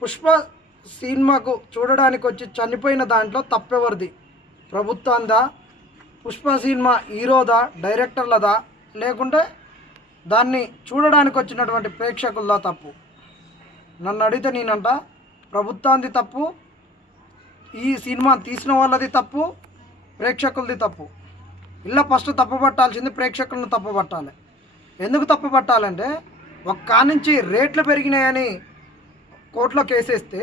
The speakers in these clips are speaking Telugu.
పుష్ప సినిమాకు చూడడానికి వచ్చి చనిపోయిన దాంట్లో తప్పెవరిది? ప్రభుత్వందా, పుష్ప సినిమా హీరోదా, డైరెక్టర్లదా, లేకుంటే దాన్ని చూడడానికి వచ్చినటువంటి ప్రేక్షకులదా తప్పు? నన్ను అడిగితే నేనంట ప్రభుత్వానికి తప్పు, ఈ సినిమా తీసిన వాళ్ళది తప్పు, ప్రేక్షకులది తప్పు. ఇలా ఫస్ట్ తప్పు పట్టాల్సింది ప్రేక్షకులను తప్పు పట్టాలి. ఎందుకు తప్పు పట్టాలంటే ఒక్క నుంచి రేట్లు పెరిగినాయని కోర్టులో కేసేస్తే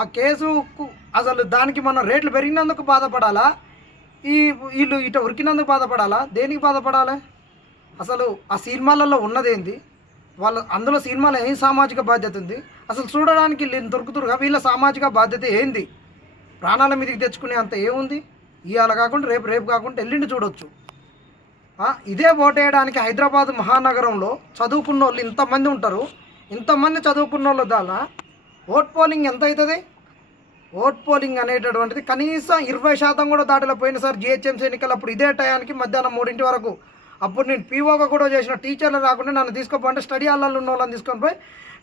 ఆ కేసుకు అసలు దానికి మనం రేట్లు పెరిగినందుకు బాధపడాలా, వీళ్ళు ఇట ఉరికినందుకు బాధపడాలా, దేనికి బాధపడాలి? అసలు ఆ సినిమాలలో ఉన్నదేంది, అందులో సినిమాలో ఏం సామాజిక బాధ్యత ఉంది, అసలు చూడడానికి వీళ్ళు దొరుకుతురుగా వీళ్ళ సామాజిక బాధ్యత ఏంది? ప్రాణాల మీదకి తెచ్చుకునే అంత ఏముంది? ఇవాళ కాకుండా రేపు కాకుండా ఎల్లుండి చూడొచ్చు. ఇదే ఓటేయడానికి హైదరాబాద్ మహానగరంలో చదువుకున్న వాళ్ళు ఇంతమంది ఉంటారు. ఇంతమంది చదువుకున్న వాళ్ళు దాని ఓట్ పోలింగ్ ఎంత అవుతుంది? ఓట్ పోలింగ్ అనేటటువంటిది కనీసం 20% కూడా దాటిలో పోయిన సార్ జిహెచ్ఎంసీ ఎన్నికలు అప్పుడు ఇదే టయానికి మధ్యాహ్నం 3 వరకు అప్పుడు నేను పీఓగా కూడా చేసిన. టీచర్లు రాకుండా నన్ను తీసుకుపోతే స్టడీ హాల్లో ఉన్న వాళ్ళని తీసుకొని పోయి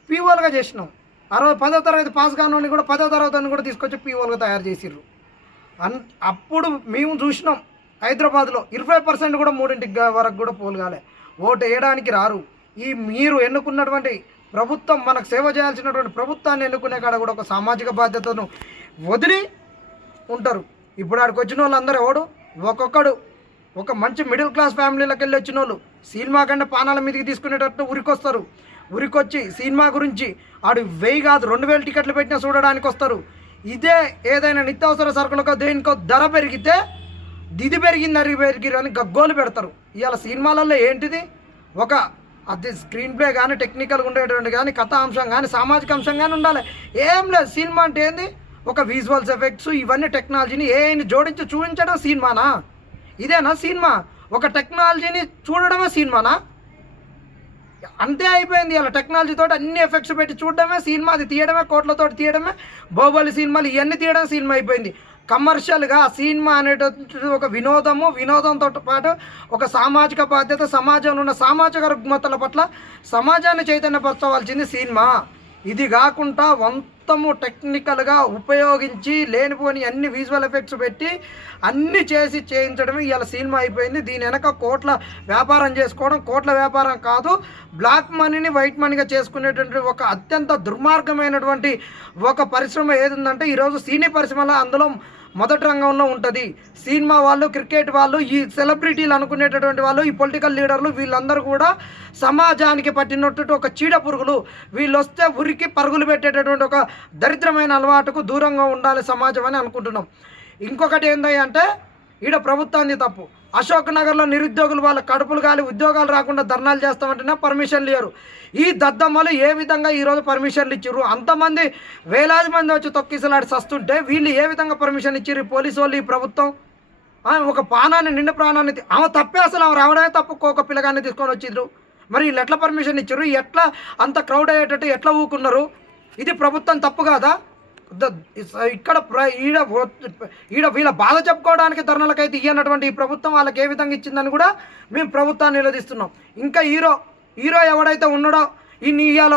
పీఓలుగా చేసినాం. 10వ తరగతి పాస్ కాని కూడా 10వ తరగతిని కూడా తీసుకొచ్చి పీఓలుగా తయారు చేసిర్రు. అప్పుడు మేము చూసినాం హైదరాబాద్లో 20% కూడా 3 వరకు కూడా పోలు కాలే. ఓటు వేయడానికి రారు. మీరు ఎన్నుకున్నటువంటి ప్రభుత్వం, మనకు సేవ చేయాల్సినటువంటి ప్రభుత్వాన్ని ఎన్నుకునే కాడ కూడా ఒక సామాజిక బాధ్యతను వదిలి ఉంటారు. ఇప్పుడు ఆడికి వచ్చిన వాళ్ళందరూ ఎవడు ఒక్కొక్కడు ఒక మంచి మిడిల్ క్లాస్ ఫ్యామిలీలకు వెళ్ళి వచ్చిన వాళ్ళు సినిమా కంటే పానాల మీదకి తీసుకునేటట్టు ఉరికొస్తారు. ఉరికొచ్చి సినిమా గురించి ఆడు 1000 కాదు 2000 టికెట్లు పెట్టినా చూడడానికి వస్తారు. ఇదే ఏదైనా నిత్యావసర సరుకులకు దేనికో ధర పెరిగితే ఇది పెరిగిరని గగ్గోలు పెడతారు. ఇవాళ సినిమాలలో ఏంటిది, ఒక అది స్క్రీన్ ప్లే కానీ టెక్నికల్గా ఉండేటువంటి కానీ కథా అంశం కానీ సామాజిక అంశం కానీ ఉండాలి. ఏం లేదు. సినిమా అంటే ఏంది, ఒక విజువల్స్ ఎఫెక్ట్స్ ఇవన్నీ టెక్నాలజీని ఏని జోడించి చూపించడం సినిమానా? ఇదేనా సినిమా? ఒక టెక్నాలజీని చూడడమే సినిమానా? అంతే అయిపోయింది. ఇలా టెక్నాలజీతో అన్ని ఎఫెక్ట్స్ పెట్టి చూడడమే సినిమా. అది తీయడమే, కోట్లతో తీయడమే, బాహుబలి సినిమాలు ఇవన్నీ తీయడం సినిమా అయిపోయింది. కమర్షియల్గా సినిమా అనేటటువంటి ఒక వినోదంతో పాటు ఒక సామాజిక బాధ్యత, సమాజంలో ఉన్న సామాజిక రుగ్మతల పట్ల సమాజాన్ని చైతన్యపరచవలసింది సినిమా. ఇది కాకుండా మొత్తము టెక్నికల్గా ఉపయోగించి లేనిపోని అన్ని విజువల్ ఎఫెక్ట్స్ పెట్టి అన్నీ చేయించడమే ఇవాళ సినిమా అయిపోయింది. దీని వెనక కోట్ల వ్యాపారం చేసుకోవడం, కోట్ల వ్యాపారం కాదు, బ్లాక్ మనీని వైట్ మనీగా చేసుకునేటువంటి ఒక అత్యంత దుర్మార్గమైనటువంటి ఒక పరిశ్రమ ఏది ఉందంటే ఈరోజు సినీ పరిశ్రమలో అందులో మొదటి రంగంలో ఉంటుంది. సినిమా వాళ్ళు, క్రికెట్ వాళ్ళు, ఈ సెలబ్రిటీలు అనుకునేటటువంటి వాళ్ళు, ఈ పొలిటికల్ లీడర్లు వీళ్ళందరూ కూడా సమాజానికి పట్టినట్టు ఒక చీడ పురుగులు. వీళ్ళు వస్తే ఉరికి పరుగులు పెట్టేటటువంటి ఒక దరిద్రమైన అలవాటుకు దూరంగా ఉండాలి సమాజం అని అనుకుంటున్నాం. ఇంకొకటి ఏంటంటే ఈడ ప్రభుత్వాన్ని తప్పు. అశోక్ నగర్లో నిరుద్యోగులు వాళ్ళ కడుపులు గాలి ఉద్యోగాలు రాకుండా ధర్నాలు చేస్తామంటేనే పర్మిషన్లు ఇయ్యరు. ఈ దద్దమ్మలు ఏ విధంగా ఈరోజు పర్మిషన్లు ఇచ్చారు? అంతమంది వేలాది మంది వచ్చి తొక్కిసలాడి సస్తుంటే వీళ్ళు ఏ విధంగా పర్మిషన్ ఇచ్చారు? పోలీసు వాళ్ళు, ఈ ప్రభుత్వం ఒక ప్రాణాన్ని, నిండు ప్రాణాన్ని ఆమె తప్పే, అసలు ఆమె రావడమే తప్పు. ఒక పిల్లగాన్ని తీసుకొని వచ్చిದ್ರು. మరి వీళ్ళు ఎట్లా పర్మిషన్ ఇచ్చారు? ఎట్లా అంత క్రౌడ్ అయ్యేటట్టు ఎట్లా ఊకున్నారు? ఇది ప్రభుత్వం తప్పు కాదా? ఇక్కడ ఈడ వీళ్ళ బాధ చెప్పుకోవడానికి ధర్నాలకైతే ఇయ్యనటువంటి ఈ ప్రభుత్వం వాళ్ళకి ఏ విధంగా ఇచ్చిందని కూడా మేము ప్రభుత్వాన్ని నిలదీస్తున్నాం. ఇంకా హీరో ఎవడైతే ఉన్నాడో ఇవాళ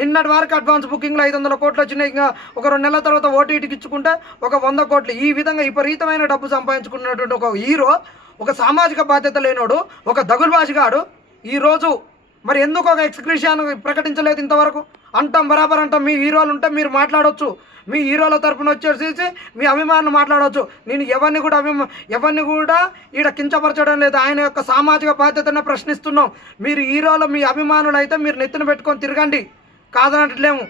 నిన్నటి వరకు అడ్వాన్స్ బుకింగ్లో 500 కోట్లు వచ్చినాయి. ఇంకా ఒక 2 నెలల తర్వాత ఓటీటీకి ఇచ్చుకుంటే ఒక 100 కోట్లు. ఈ విధంగా విపరీతమైన డబ్బు సంపాదించుకున్నటువంటి ఒక హీరో, ఒక సామాజిక బాధ్యత లేనోడు, ఒక దగులుబాజిగాడు ఈరోజు మరి ఎందుకు ఒక ఎక్స్క్రిషన్ ప్రకటించలేదు ఇంతవరకు? అంటాం, బరాబర్ అంటాం. మీ హీరోలు ఉంటే మీరు మాట్లాడవచ్చు, మీ హీరోల తరపున వచ్చేసి మీ అభిమానులు మాట్లాడవచ్చు. నేను ఎవరిని కూడా ఈడ కించపరచడం లేదు. ఆయన యొక్క సామాజిక బాధ్యతను ప్రశ్నిస్తున్నాం. మీరు హీరోలు, మీ అభిమానులు అయితే మీరు నెత్తిన పెట్టుకొని తిరగండి, కాదనట్లేము.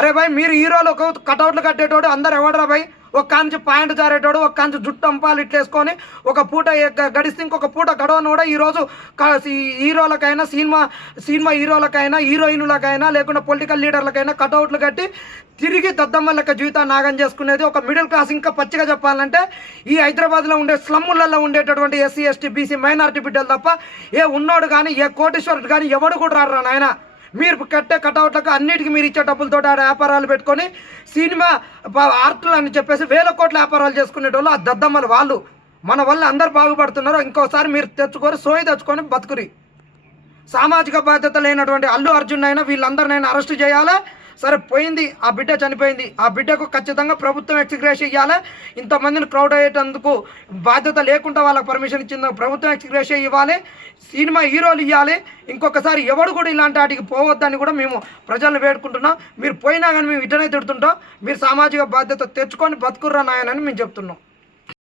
అరే భాయ్, మీరు హీరోలు ఒక కటౌట్లు కట్టేటోడు అందరు ఎవడరా భాయ్? ఒక కాంచి పాయింట్ జారేటోడు, ఒక కాంచి జుట్టు అంపాలు ఇట్లేసుకొని ఒక పూట గడిస్తే ఇంకొక పూట గడవను కూడా ఈరోజు హీరోలకైనా, సినిమా హీరోలకైనా, హీరోయిన్లకైనా, లేకుండా పొలిటికల్ లీడర్లకైనా కటౌట్లు కట్టి తిరిగి దద్దమ్మ లెక్క జీవితాన్ని నాగం చేసుకునేది ఒక మిడిల్ క్లాస్. ఇంకా పచ్చిగా చెప్పాలంటే ఈ హైదరాబాద్లో ఉండే స్లమ్ములలో ఉండేటటువంటి ఎస్సీ, ఎస్టీ, బీసీ, మైనారిటీ బిడ్డలు తప్ప ఏ ఉన్నోడు కానీ, ఏ కోటేశ్వరుడు కానీ ఎవడు కూడా రారా నాయన. మీరు కట్టే కటౌట్లకు అన్నిటికీ మీరు ఇచ్చే డబ్బులతో ఆడ వ్యాపారాలు పెట్టుకొని సినిమా ఆర్టులు అని చెప్పేసి 1000 కోట్ల వ్యాపారాలు చేసుకునేటోళ్ళు ఆ దద్దమ్మలు వాళ్ళు. మన వల్ల అందరు బాగుపడుతున్నారు. ఇంకోసారి మీరు తెచ్చుకొని బతుకురి. సామాజిక బాధ్యత లేనటువంటి అల్లు అర్జున్ అయినా వీళ్ళందరినైనా అరెస్ట్ చేయాలి. సరే పోయింది, ఆ బిడ్డ చనిపోయింది, ఆ బిడ్డకు ఖచ్చితంగా ప్రభుత్వం ఎక్స్గ్రేషియా ఇవ్వాలి. ఇంతమందిని క్రౌడ్ అయ్యేటందుకు బాధ్యత లేకుండా వాళ్ళకి పర్మిషన్ ఇచ్చింది ప్రభుత్వం ఎక్స్గ్రేషియా ఇవ్వాలి, సినిమా హీరోలు ఇవ్వాలి. ఇంకొకసారి ఎవడు కూడా ఇలాంటి వాటికి పోవద్దని కూడా మేము ప్రజలను వేడుకుంటున్నాం. మీరు పోయినా కానీ మేము ఇటనే తిడుతుంటాం. మీరు సామాజిక బాధ్యత తెచ్చుకొని బతుకుర్రా నాయనని మేము చెప్తున్నాం.